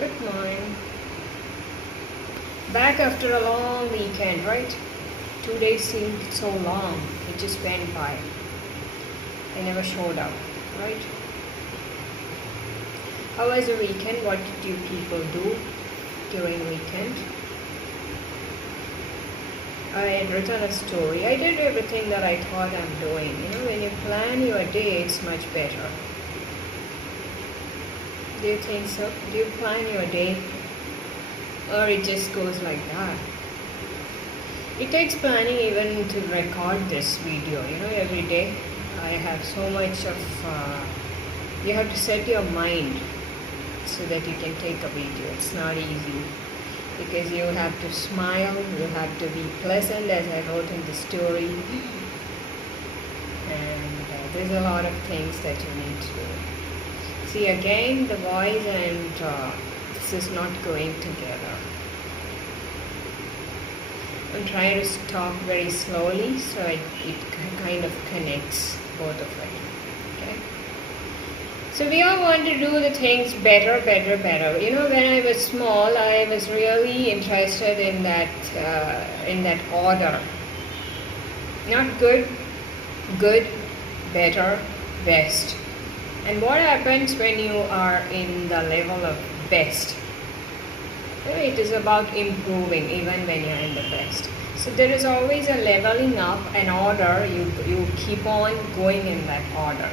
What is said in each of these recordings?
Good morning. Back after a long weekend, right? 2 days seemed so long. It just went by. I never showed up, right? How was the weekend? What did you people do during weekend? I had written a story. I did everything that I thought I'm doing. When you plan your day, it's much better. Do you think so? Do you plan your day? Or it just goes like that? It takes planning even to record this video. Every day I have so much of, you have to set your mind so that you can take a video. It's not easy because you have to smile, you have to be pleasant as I wrote in the story. And there's a lot of things that you need to do. See, again, the voice and this is not going together. I'm trying to talk very slowly so it kind of connects both of it. Okay? So we all want to do the things better. When I was small, I was really interested in that order. Not good, better, best. And what happens when you are in the level of best? It is about improving even when you're in the best. So there is always a leveling up, an order. You keep on going in that order.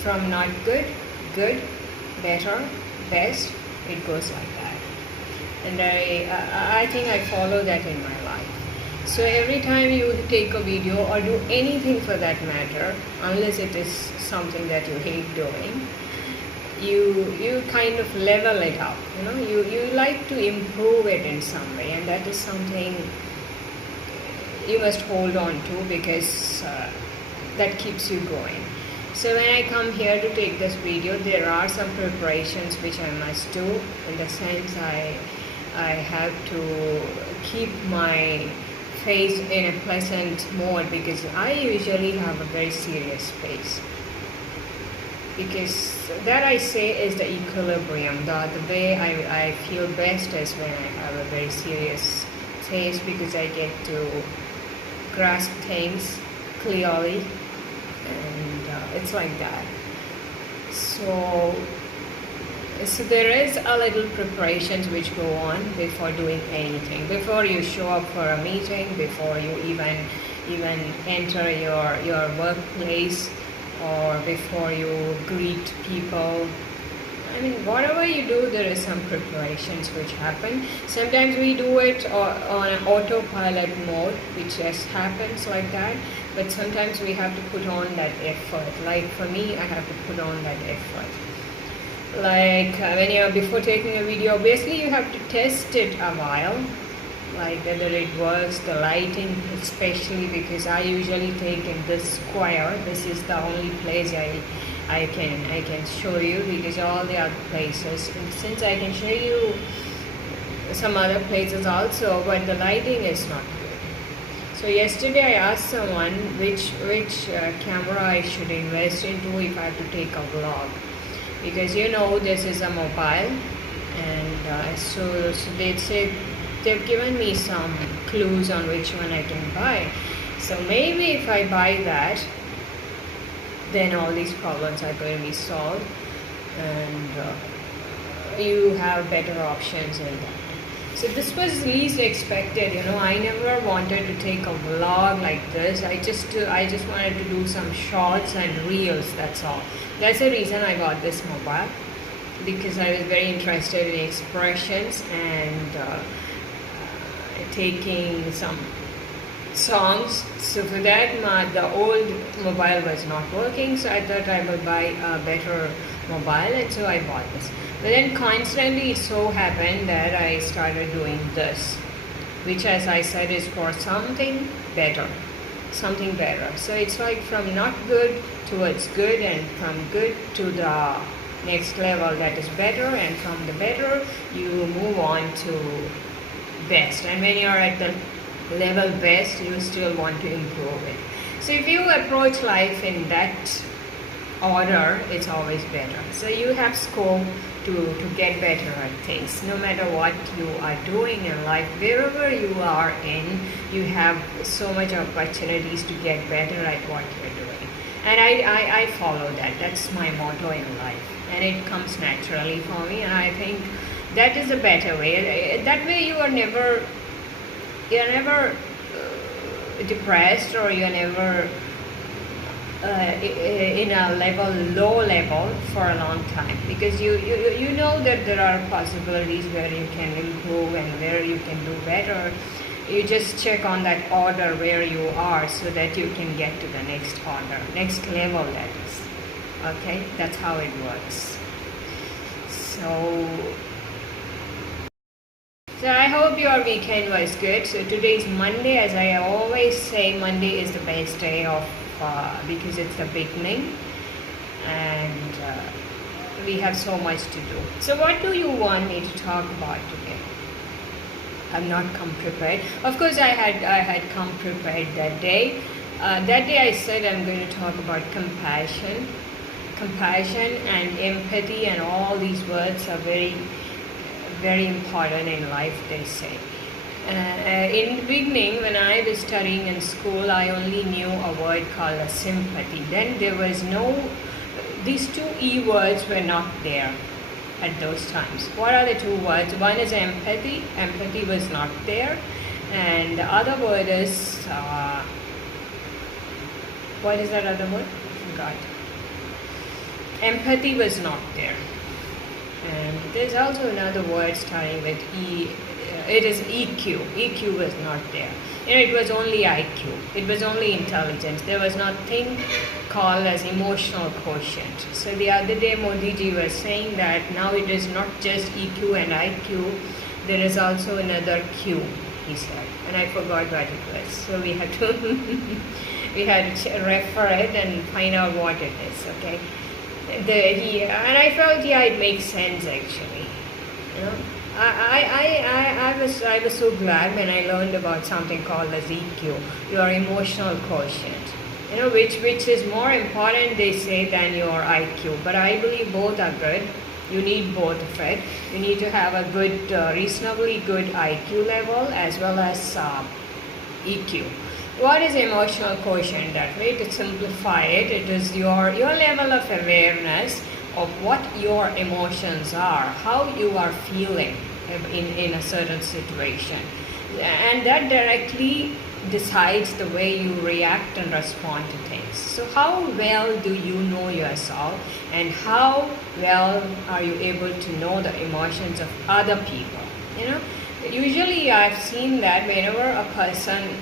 From not good, better, best, it goes like that. And I think I follow that in my life. So every time you take a video or do anything for that matter, unless it is something that you hate doing, you kind of level it up. You like to improve it in some way, and that is something you must hold on to because that keeps you going. So when I come here to take this video, there are some preparations which I must do. In the sense, I have to keep my face in a pleasant mode because I usually have a very serious face. Because that I say is the equilibrium. The way I feel best is when I have a very serious face because I get to grasp things clearly, and it's like that. So there is a little preparations which go on before doing anything. Before you show up for a meeting, before you even enter your workplace, or before you greet people. Whatever you do, there is some preparations which happen. Sometimes we do it on an autopilot mode, which just happens like that. But sometimes we have to put on that effort. Like for me, I have to put on that effort. Like when you're before taking a video, obviously you have to test it a while, like whether it works, the lighting especially, because I usually take in this square. This is the only place I can show you, because all the other places, and since I can show you some other places also, but the lighting is not good. So yesterday I asked someone which camera I should invest into if I have to take a vlog, because this is a mobile, and so they said they've given me some clues on which one I can buy. So maybe if I buy that, then all these problems are going to be solved, and you have better options in that. So this was least expected. I never wanted to take a vlog like this. I just wanted to do some shorts and reels. That's all. That's the reason I got this mobile, because I was very interested in expressions and taking some songs. So for that, the old mobile was not working, so I thought I would buy a better mobile, and so I bought this. But then constantly it so happened that I started doing this, which, as I said, is for something better. So it's like from not good towards good, and from good to the next level that is better, and from the better you move on to best. And when you're at the level best, you still want to improve it. So if you approach life in that order, it's always better. So you have scope, to get better at things. No matter what you are doing in life, wherever you are in, you have so much opportunities to get better at what you're doing. And I follow that. That's my motto in life. And it comes naturally for me. And I think that is a better way. That way you're never depressed, or you're never in a low level for a long time, because you know that there are possibilities where you can improve and where you can do better. You just check on that order where you are, so that you can get to the next order, next level, that is. Okay, that's how it works. So I hope your weekend was good. So today is Monday. As I always say, Monday is the best day of because it's the beginning, and we have so much to do. So what do you want me to talk about today? I've not come prepared. Of course, I had come prepared that day. That day I said I'm going to talk about compassion and empathy, and all these words are very, very important in life, they say. In the beginning, when I was studying in school, I only knew a word called a sympathy. Then there was these two E words were not there at those times. What are the two words? One is empathy. Empathy was not there. And the other word is, what is that other word? I forgot. Empathy was not there. And there's also another word starting with E. It is EQ. EQ was not there. It was only IQ. It was only intelligence. There was nothing called as emotional quotient. So the other day Modi ji was saying that now it is not just EQ and IQ. There is also another Q, he said. And I forgot what it was. So we had to refer it and find out what it is. Okay. And I felt, yeah, it makes sense actually. You know, I was so glad when I learned about something called as EQ, your emotional quotient. You know, which is more important, they say, than your IQ. But I believe both are good. You need both of it. You need to have a good, reasonably good IQ level as well as EQ. What is emotional quotient? That way, to simplify it, it is your level of awareness of what your emotions are, how you are feeling in a certain situation. And that directly decides the way you react and respond to things. So how well do you know yourself, and how well are you able to know the emotions of other people? You know, usually I've seen that whenever a person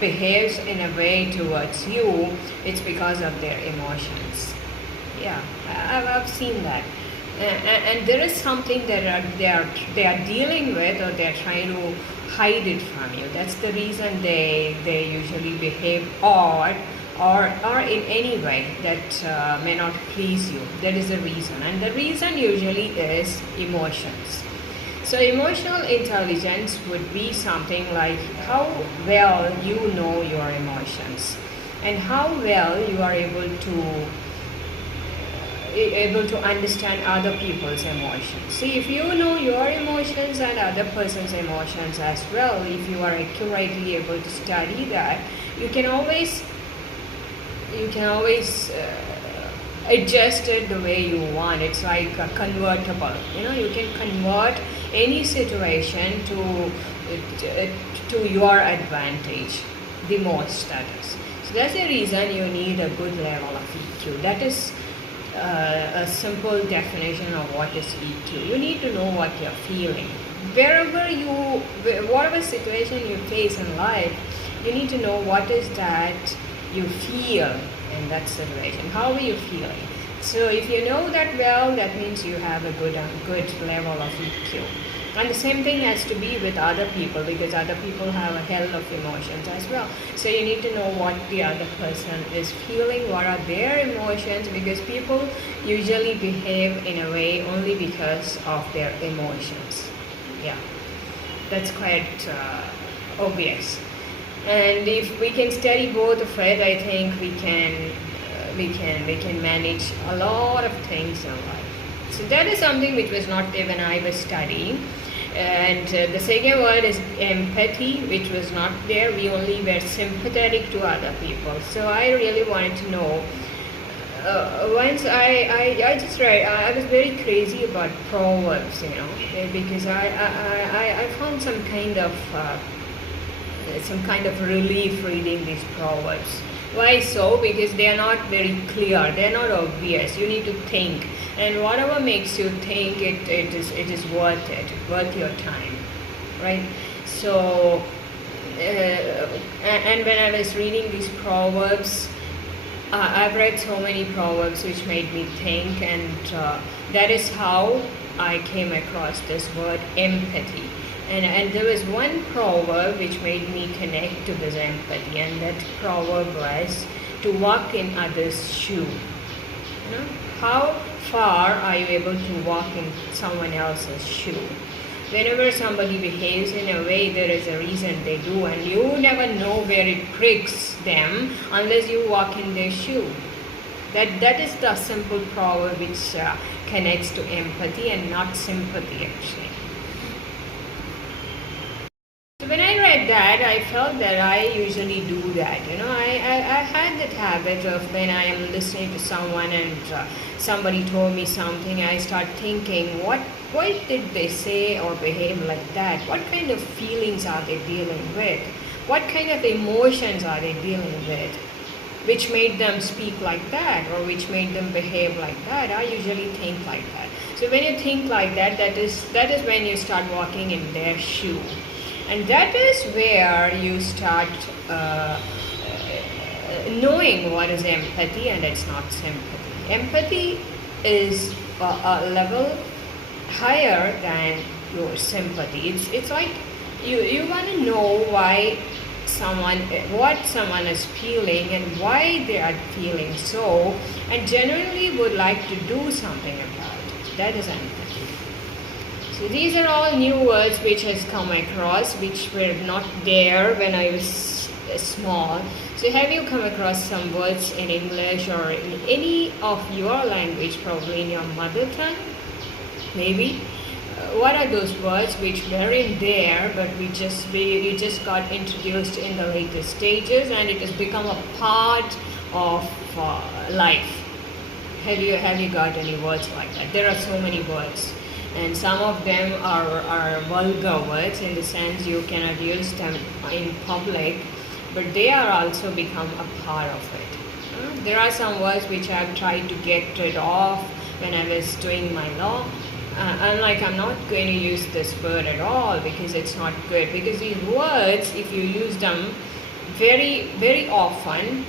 behaves in a way towards you, it's because of their emotions. Yeah, I've seen that. And there is something that they are dealing with, or they're trying to hide it from you. That's the reason they usually behave odd or in any way that may not please you. There is a reason, and the reason usually is emotions. So emotional intelligence would be something like how well you know your emotions, and how well you are able to understand other people's emotions. See, if you know your emotions and other person's emotions as well, if you are accurately able to study that, you can always adjust it the way you want. It's like a convertible. You know, you can convert any situation to your advantage, the most, that is. So that's the reason you need a good level of EQ. That is a simple definition of what is EQ. You need to know what you're feeling. Whatever situation you face in life, you need to know what is that you feel in that situation. How are you feeling? So if you know that well, that means you have a good level of EQ. And the same thing has to be with other people, because other people have a hell of emotions as well. So you need to know what the other person is feeling, what are their emotions, because people usually behave in a way only because of their emotions. Yeah, that's quite obvious. And if we can study both of it, I think we can manage a lot of things in life. So that is something which was not there when I was studying. And the second word is empathy, which was not there. We only were sympathetic to other people. So I really wanted to know. Once I just read, I was very crazy about proverbs, because I found some kind of relief reading these proverbs. Why so? Because they are not very clear, they are not obvious. You need to think, and whatever makes you think, it is worth your time, right? So, and when I was reading these proverbs, I've read so many proverbs which made me think, and that is how I came across this word empathy. And there was one proverb which made me connect to this empathy, and that proverb was to walk in others' shoe. How far are you able to walk in someone else's shoe? Whenever somebody behaves in a way, there is a reason they do, and you never know where it pricks them unless you walk in their shoe. That is the simple proverb which connects to empathy and not sympathy, actually. So when I read that, I felt that I usually do that. I had that habit of when I am listening to someone and somebody told me something, I start thinking, why did they say or behave like that? What kind of feelings are they dealing with? What kind of emotions are they dealing with? Which made them speak like that, or which made them behave like that? I usually think like that. So when you think like that, that is when you start walking in their shoe. And that is where you start knowing what is empathy and it's not sympathy. Empathy is a level higher than your sympathy. It's like you want to know what someone is feeling and why they are feeling so, and generally would like to do something about it. That is empathy. So these are all new words which has come across, which were not there when I was small. So have you come across some words in English or in any of your language, probably in your mother tongue? Maybe. What are those words which weren't there, but you just got introduced in the later stages, and it has become a part of life? Have you got any words like that? There are so many words. And some of them are vulgar words, in the sense you cannot use them in public, but they are also become a part of it. There are some words which I have tried to get rid of when I was doing my law. I'm not going to use this word at all because it's not good. Because these words, if you use them very, very often,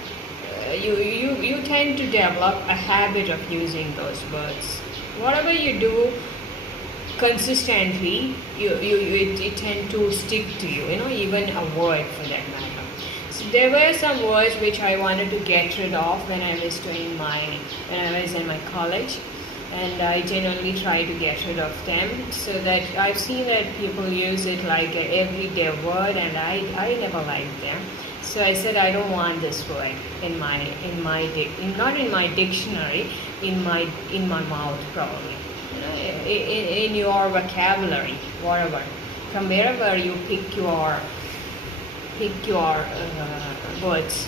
you tend to develop a habit of using those words. Whatever you do consistently, it tend to stick to you, even a word for that matter. So there were some words which I wanted to get rid of when I was in my college, and I genuinely try to get rid of them, so that I've seen that people use it like an everyday word, and I never liked them. So I said I don't want this word not in my dictionary, in my mouth probably. In your vocabulary, whatever, from wherever you pick your words.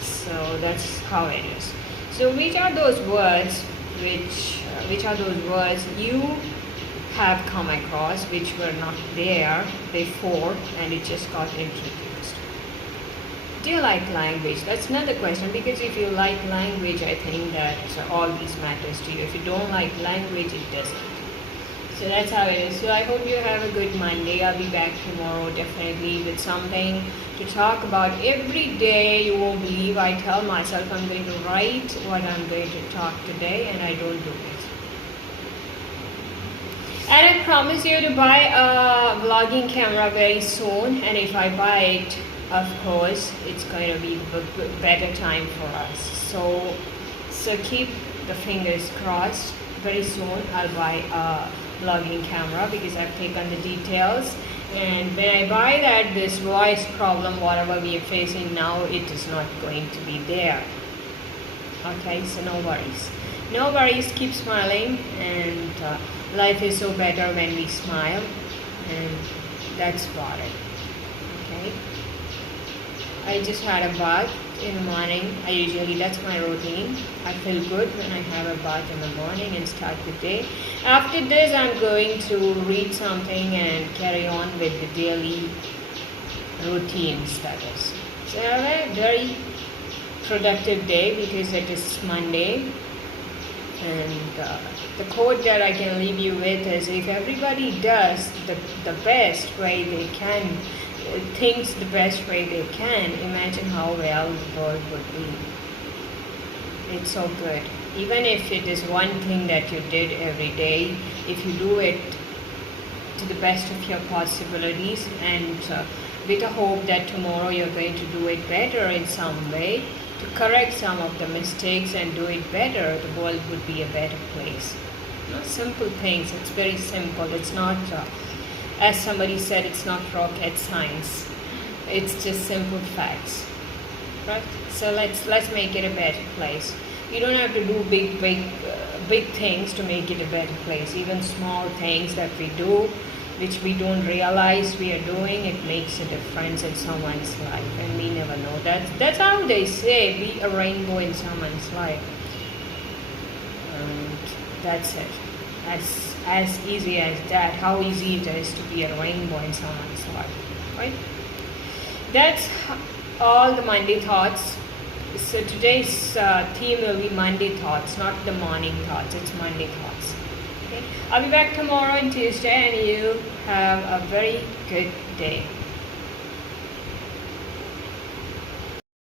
So that's how it is. So which are those words you have come across which were not there before and it just got introduced? Do you like language? That's another question, because if you like language, I think that all these matters to you. If you don't like language, it doesn't. So that's how it is. So I hope you have a good Monday. I'll be back tomorrow definitely with something to talk about. Every day, you won't believe, I tell myself I'm going to write what I'm going to talk today, and I don't do it. And I promise you to buy a vlogging camera very soon, and if I buy it, of course, it's going to be a better time for us. So keep the fingers crossed. Very soon I'll buy a vlogging camera because I've taken the details. And when I buy that, this voice problem, whatever we are facing now, it is not going to be there. Okay, so no worries. No worries, keep smiling, and life is so better when we smile, and that's about it. Okay. I just had a bath in the morning. That's my routine. I feel good when I have a bath in the morning and start the day. After this, I'm going to read something and carry on with the daily routine status. So I have a very productive day because it is Monday, and the quote that I can leave you with is, if everybody does the best way they can, thinks the best way they can, imagine how well the world would be. It's so good. Even if it is one thing that you did every day, if you do it to the best of your possibilities, and with a hope that tomorrow you're going to do it better in some way, to correct some of the mistakes and do it better, the world would be a better place. Simple things. It's very simple. It's not, as somebody said, it's not rocket science. It's just simple facts, right? So let's make it a better place. You don't have to do big things to make it a better place. Even small things that we do, which we don't realize we are doing, it makes a difference in someone's life, and we never know. That's how they say, be a rainbow in someone's life, and that's it. As easy as that. How easy it is to be a rainbow in someone's life, right? That's all the Monday thoughts. So today's theme will be Monday thoughts, not the morning thoughts. It's Monday thoughts. Okay? I'll be back tomorrow and Tuesday, and you have a very good day.